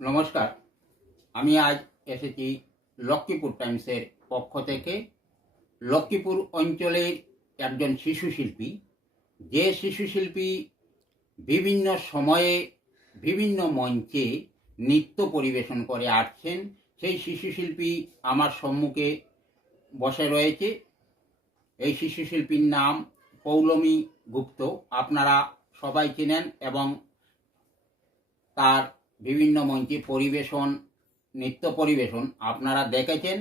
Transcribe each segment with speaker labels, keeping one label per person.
Speaker 1: নমস্কার। আমি আজ এসেছি লক্ষ্মীপুর টাইমসের পক্ষ থেকে। লক্ষ্মীপুর অঞ্চলের একজন শিশু শিল্পী। যে শিশু শিল্পী বিভিন্ন সময়ে, বিভিন্ন মঞ্চে নৃত্য পরিবেশন করে আসছেন, সেই শিশু শিল্পী আমার সম্মুখে বসে রয়েছে। এই শিশু শিল্পীর নাম পৌলমী গুপ্ত। আপনারা সবাই চেনেন এবং তার বিভিন্ন মঞ্চে পরিবেশন, নৃত্য পরিবেশন আপনারা দেখেছেন।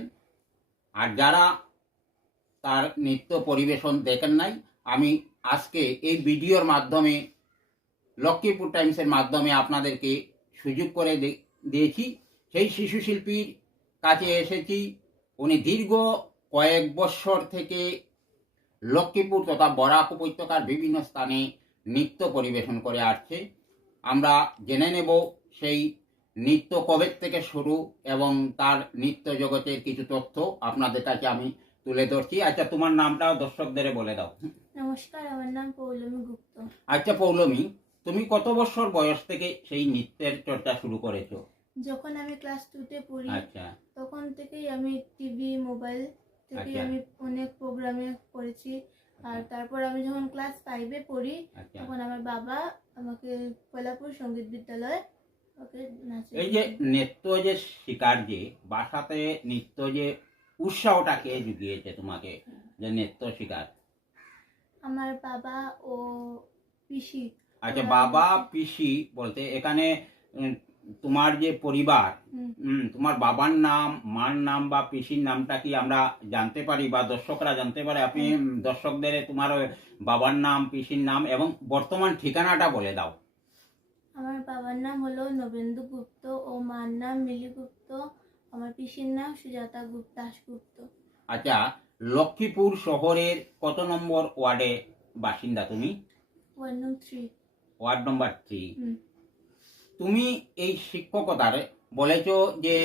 Speaker 1: আর যারা তার নৃত্য পরিবেশন দেখেন নাই, আমি আজকে এই ভিডিওর মাধ্যমে, লক্ষ্মীপুর টাইমসের মাধ্যমে আপনাদেরকে সুযোগ করে দিয়েছি। সেই শিশু শিল্পীর কাছে এসেছি। উনি দীর্ঘ কয়েক বৎসর থেকে লক্ষ্মীপুর তথা বরাক উপত্যকার বিভিন্ন স্থানে নৃত্য পরিবেশন করে আসছে। আমরা জেনে নেব সেই নৃত্য কবে থেকে শুরু এবং তার নৃত্য জগতের কিছু তথ্য। আপনাদের কাছে আমি তুলে ধরছি। আচ্ছা তোমার নামটাও দর্শকদের বলে দাও।
Speaker 2: নমস্কার আমার নাম পৌলমী গুপ্ত।
Speaker 1: আচ্ছা পৌলমী তুমি কত বছর বয়স থেকে সেই নৃত্যের চর্চা শুরু করেছ?
Speaker 2: যখন আমি ক্লাস টুতে পড়ি
Speaker 1: আচ্ছা।
Speaker 2: তখন থেকেই আমি টিভি মোবাইল থেকে
Speaker 1: আচ্ছা।
Speaker 2: আমি অনেক প্রোগ্রামে করেছি। আর তারপর আমি যখন ক্লাস ফাইভে পড়ি
Speaker 1: আচ্ছা।
Speaker 2: তখন আমার বাবা আমাকে কয়লাপুর সংগীত বিদ্যালয়ে ওকে
Speaker 1: এই যে নৃত্য যে শিকার যে বাসাতে নৃত্য যে উৎসাহটা কে জুগিয়েছে তোমাকে যে নৃত্য শিকার?
Speaker 2: আমার বাবা ও পিসি।
Speaker 1: আচ্ছা বাবা পিসি বলতে এখানে তোমার যে পরিবার তোমার বাবার নাম মার নাম বা পিসির নামটা কি আমরা জানতে পারি বা দর্শকরা জানতে পারে? আপনি দর্শকদের তোমার বাবার নাম পিসির নাম এবং বর্তমান ঠিকানাটা বলে দাও।
Speaker 2: আমার বাবার নাম হলো নবেন্দু গুপ্ত ও মার নাম মিলি গুপ্ত। আমার পিসির নাম সুজাতা গুপ্ত
Speaker 1: আচ্ছা লক্ষ্মীপুর শহরের কত নম্বর ওয়ার্ডে বাসিন্দা তুমি?
Speaker 2: ওয়ান থ্রি
Speaker 1: ওয়ার্ড নম্বর থ্রি তুমি এই শিক্ষকতার বলেছ যে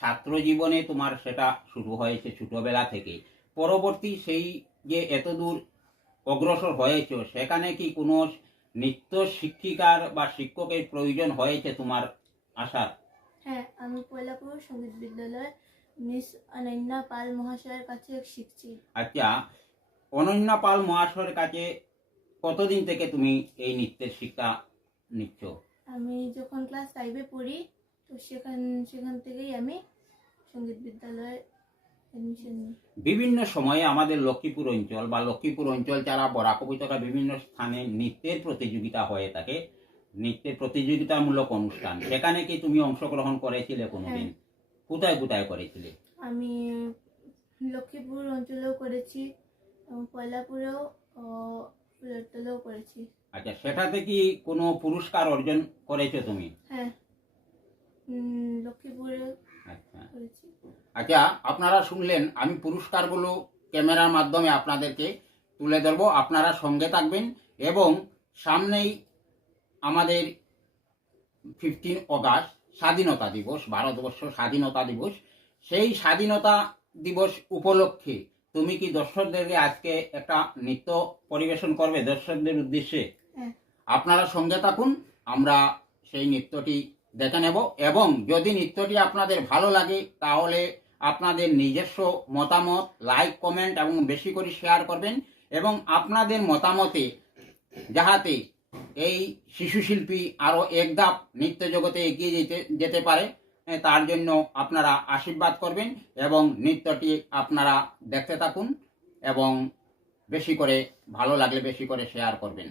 Speaker 1: ছাত্র জীবনে তোমার সেটা শুরু হয়েছে ছোটবেলা থেকে। পরবর্তী সেই যে এতদূর অগ্রসর হয়েছ সেখানে কি কোনো নৃত্য শিক্ষিকার বা শিক্ষকের প্রয়োজন হয়েছে তোমার আশার
Speaker 2: হ্যাঁ আমি কয়লাপুর সংগীত বিদ্যালয়ে মিস অনন্যা পাল মহাশয়ের কাছে শিখছি।
Speaker 1: আচ্ছা অনন্যা পাল মহাশয়ের কাছে কতদিন থেকে তুমি এই নৃত্যের শিক্ষা নিচ্ছ?
Speaker 2: আমি যখন ক্লাস ফাইভে পড়ি তো সেখান সেখান থেকেই আমি সংগীত বিদ্যালয়ে
Speaker 1: বিভিন্ন সময়ে আমাদের লক্ষ্মীপুর অঞ্চল বা লক্ষ্মীপুর অঞ্চল যারা বরাক উপত্যকা বিভিন্ন স্থানে নৃত্যের প্রতিযোগিতা হয়ে থাকে নৃত্যের প্রতিযোগিতামূলক অনুষ্ঠান। সেখানে কি তুমি অংশগ্রহণ করেছিলে কোনোদিন? কোথায় কোথায় করেছিলে?
Speaker 2: আমি লক্ষ্মীপুর অঞ্চলেও করেছি এবং কয়লাপুরেও করেছি।
Speaker 1: আচ্ছা সেটাতে কি কোনো পুরস্কার অর্জন করেছ তুমি?
Speaker 2: হ্যাঁ। লক্ষ্মীপুরে
Speaker 1: আচ্ছা। আচ্ছা আপনারা শুনলেন আমি পুরস্কারগুলো ক্যামেরার মাধ্যমে আপনাদেরকে তুলে ধরবো আপনারা সঙ্গে থাকবেন এবং সামনেই আমাদের ফিফটিন অগাস্ট স্বাধীনতা দিবস ভারতবর্ষ স্বাধীনতা দিবস সেই স্বাধীনতা দিবস উপলক্ষে তুমি কি দর্শকদেরকে আজকে একটা নৃত্য পরিবেশন করবে দর্শকদের উদ্দেশ্যে?
Speaker 2: হ্যাঁ।
Speaker 1: আপনারা সঙ্গে থাকুন আমরা সেই নৃত্যটি দেখে নেব এবং যদি নৃত্যটি আপনাদের ভালো লাগে তাহলে আপনাদের নিজস্ব মতামত লাইক কমেন্ট এবং বেশি করে শেয়ার করবেন এবং আপনাদের মতামতে যাহাতে এই শিশু শিল্পী আরও এক ধাপ নৃত্য জগতে এগিয়ে যেতে যেতে পারে তার জন্য আপনারা আশীর্বাদ করবেন এবং নৃত্যটি আপনারা দেখতে থাকুন এবং বেশি করে, ভালো লাগলে বেশি করে শেয়ার করবেন।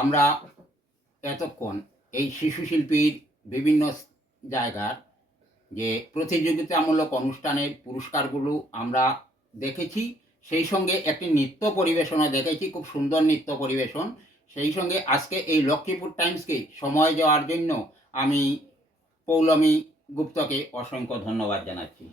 Speaker 1: আমরা এতক্ষণ এই শিশু শিল্পীর বিভিন্ন জায়গার যে প্রতিযোগিতামূলক অনুষ্ঠানের পুরস্কারগুলো আমরা দেখেছি, সেই সঙ্গে একটি নৃত্য পরিবেশনা দেখেছি, খুব সুন্দর নৃত্য পরিবেশন। সেই সঙ্গে আজকে এই লক্ষ্মীপুর টাইমসকে সময় দেওয়ার জন্য আমি পৌলমী গুপ্তকে অসংখ্য ধন্যবাদ জানাচ্ছি।